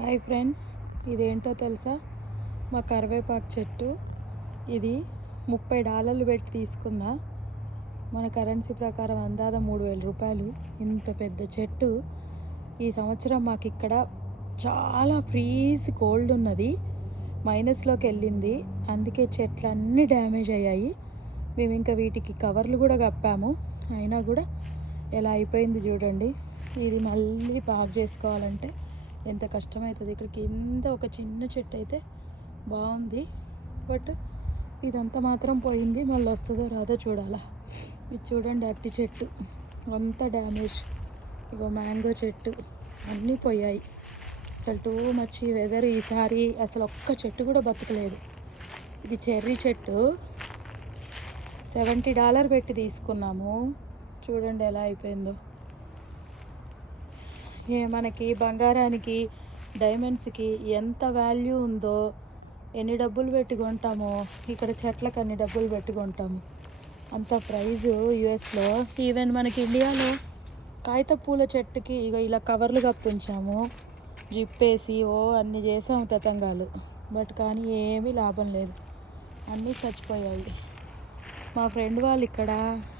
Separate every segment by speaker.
Speaker 1: Hi friends ఇదేంటో తెలుసా? మా కరివేపాకు చెట్టు. ఇది ముప్పై డాలర్లు పెట్టి తీసుకున్నా మన కరెన్సీ ప్రకారం అందాద మూడు వేల రూపాయలు. ఇంత పెద్ద చెట్టు. ఈ సంవత్సరం మాకు ఇక్కడ చాలా ఫ్రీజ్ కోల్డ్ ఉన్నది. మైనస్లోకి వెళ్ళింది. అందుకే చెట్లు అన్నీ డ్యామేజ్ అయ్యాయి. మేము ఇంకా వీటికి కవర్లు కూడా కప్పాము. అయినా కూడా ఎలా అయిపోయింది చూడండి. ఇది మళ్ళీ పాక్ చేసుకోవాలంటే ఎంత కష్టమవుతుంది ఇక్కడ కింద ఒక చిన్న చెట్టు అయితే బాగుంది బట్ ఇదంతా మాత్రం పోయింది. మళ్ళీ వస్తుందో రాదో చూడాలా. ఇది చూడండి అట్టి చెట్టు. అంతా డ్యామేజ్. ఇగో మ్యాంగో చెట్టు. అన్నీ పోయాయి. అసలు టూ మచ్ వెదర్ ఈసారి అసలు ఒక్క చెట్టు కూడా బతకలేదు. ఇది చెర్రీ చెట్టు. సెవెంటీ డాలర్ పెట్టి తీసుకున్నాము. చూడండి ఎలా అయిపోయిందో. మనకి బంగారానికి డైమండ్స్కి ఎంత వాల్యూ ఉందో ఎన్ని డబ్బులు పెట్టి కొంటామో ఇక్కడ చెట్లకు అన్ని డబ్బులు పెట్టుకుంటాము. అంత ప్రైజు యుఎస్లో. ఈవెన్ మనకి ఇండియాలో కాగిత పూల చెట్టుకి ఇక ఇలా కవర్లు కప్పించాము. జిప్పేసి ఓ అన్ని చేసాము తతంగాలు. బట్ కానీ ఏమీ లాభం లేదు. అన్నీ చచ్చిపోయాయి. మా ఫ్రెండ్ వాళ్ళు ఇక్కడ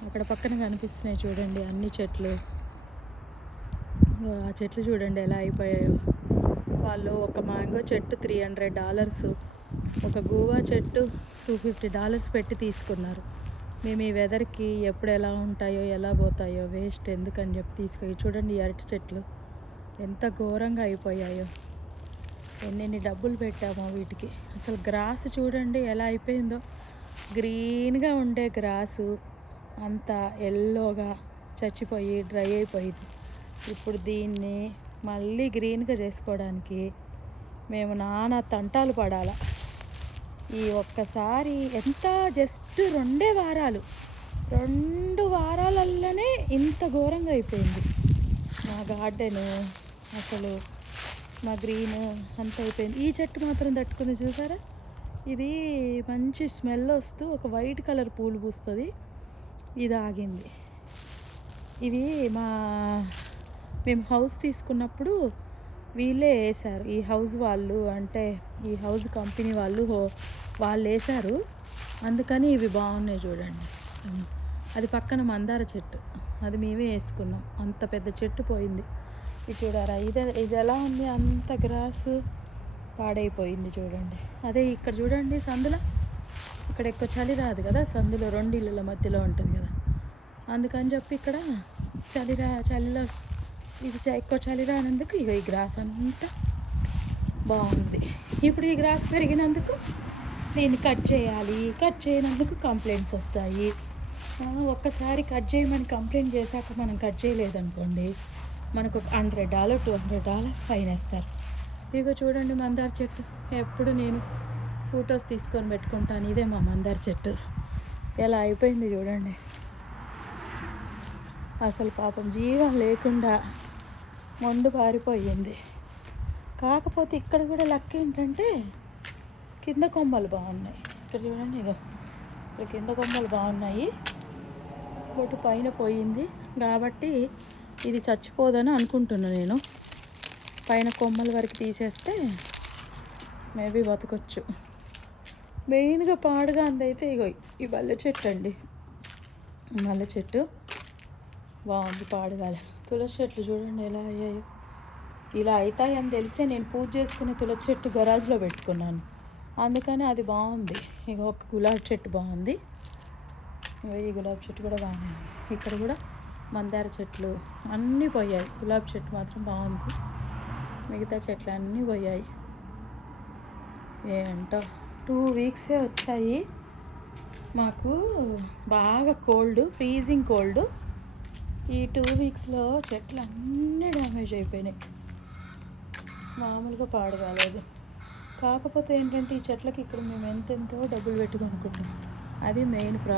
Speaker 1: అక్కడ పక్కన కనిపిస్తున్నాయి చూడండి అన్ని చెట్లు. ఆ చెట్లు చూడండి ఎలా అయిపోయాయో. వాళ్ళు ఒక మ్యాంగో చెట్టు త్రీ హండ్రెడ్ డాలర్స్ ఒక గోవా చెట్టు టూ ఫిఫ్టీ డాలర్స్ పెట్టి తీసుకున్నారు. మేము ఈ వెదర్కి ఎప్పుడు ఎలా ఉంటాయో ఎలా పోతాయో వేస్ట్ ఎందుకని చెప్పి తీసుకొని చూడండి అరటి చెట్లు ఎంత ఘోరంగా అయిపోయాయో. ఎన్నెన్ని డబ్బులు పెట్టామో వీటికి. అసలు గ్రాస్ చూడండి ఎలా అయిపోయిందో. గ్రీన్గా ఉండే గ్రాసు అంతా ఎల్లోగా చచ్చిపోయి డ్రై అయిపోయింది. ఇప్పుడు దీన్ని మళ్ళీ గ్రీన్గా చేసుకోవడానికి మేము నానా తంటాలు పడాల. ఈ ఒక్కసారి ఎంత జస్ట్ రెండే వారాలు రెండు వారాలల్లోనే ఇంత ఘోరంగా అయిపోయింది. మా గార్డెను అసలు మా గ్రీన్ అంత అయిపోయింది. ఈ చెట్టు మాత్రం తట్టుకుని చూసారా? ఇది మంచి స్మెల్ వస్తూ ఒక వైట్ కలర్ పూలు పూస్తుంది. ఇది ఆగింది. ఇది మా మేము హౌస్ తీసుకున్నప్పుడు వీళ్ళే వేశారు. ఈ హౌస్ వాళ్ళు అంటే ఈ హౌస్ కంపెనీ వాళ్ళు హో- వాళ్ళు వేశారు. అందుకని ఇవి బాగున్నాయి చూడండి. అది పక్కన మందార చెట్టు. అది మేమే వేసుకున్నాం. అంత పెద్ద చెట్టు పోయింది. ఇది చూడారా? ఇది ఇది ఎలా ఉంది? అంత గ్రాస్ పాడైపోయింది చూడండి. అదే ఇక్కడ చూడండి సందులో. ఇక్కడ ఎక్కువ చలి రాదు కదా? సందులో రెండు ఇళ్ళల మధ్యలో ఉంటుంది కదా? అందుకని చెప్పి ఇక్కడ చలి రా చలిలో ఇది చ- ఎక్కువ చలి రానందుకు ఇక ఈ గ్రాస్ అంతా బాగుంది. ఇప్పుడు ఈ గ్రాస్ పెరిగినందుకు నేను కట్ చేయాలి. కట్ చేయనందుకు కంప్లైంట్స్ వస్తాయి. ఒక్కసారి కట్ చేయమని కంప్లైంట్ చేశాక మనం కట్ చేయలేదనుకోండి మనకు ఒక hundred dollar two hundred dollar fine వేస్తారు. ఇదిగో చూడండి మందార చెట్టు. ఎప్పుడు నేను ఫొటోస్ తీసుకొని పెట్టుకుంటాను. ఇదే మా మందార చెట్టు. ఎలా అయిపోయింది చూడండి. అసలు పాపం జీవం లేకుండా మొండు పారిపోయింది. కాకపోతే ఇక్కడ కూడా లక్ ఏంటంటే కింద కొమ్మలు బాగున్నాయి. ఇక్కడ చూడండి ఇగో ఇక్కడ కింద కొమ్మలు బాగున్నాయి. బట్ పైన పోయింది. కాబట్టి ఇది చచ్చిపోదని అనుకుంటున్నా నేను. పైన కొమ్మల వరకు తీసేస్తే మేబీ బతకొచ్చు. మెయిన్గా పాడుగా అందైతే ఇగో ఈ మల్లె చెట్టు అండి. మల్లె చెట్టు. బాగుంది పాడుగాలే. తులసి చెట్లు చూడండి ఎలా అయ్యాయో. ఇలా అవుతాయి అని తెలిసే నేను పూజ చేసుకునే తులసి చెట్టు గరాజ్లో పెట్టుకున్నాను. అందుకని అది బాగుంది. ఇక ఒక గులాబీ చెట్టు బాగుంది. ఇగో ఈ గులాబీ చెట్టు కూడా బాగానే ఉంది. ఇక్కడ కూడా మందార చెట్లు అన్నీ పోయాయి. గులాబీ చెట్టు మాత్రం బాగుంది. మిగతా చెట్లు అన్నీ పోయాయి. ఏంటో? టూ వీక్సే వచ్చాయి. మాకు బాగా కోల్డ్ ఫ్రీజింగ్ కోల్డ్ ఈ టూ వీక్స్లో చెట్లు అన్నీ డ్యామేజ్ అయిపోయినాయి. మామూలుగా పాడు కాలేదు. కాకపోతే ఏంటంటే ఈ చెట్లకి ఇక్కడ మేము ఎంతెంతో డబ్బులు పెట్టి అది మెయిన్ ప్రాబ్లం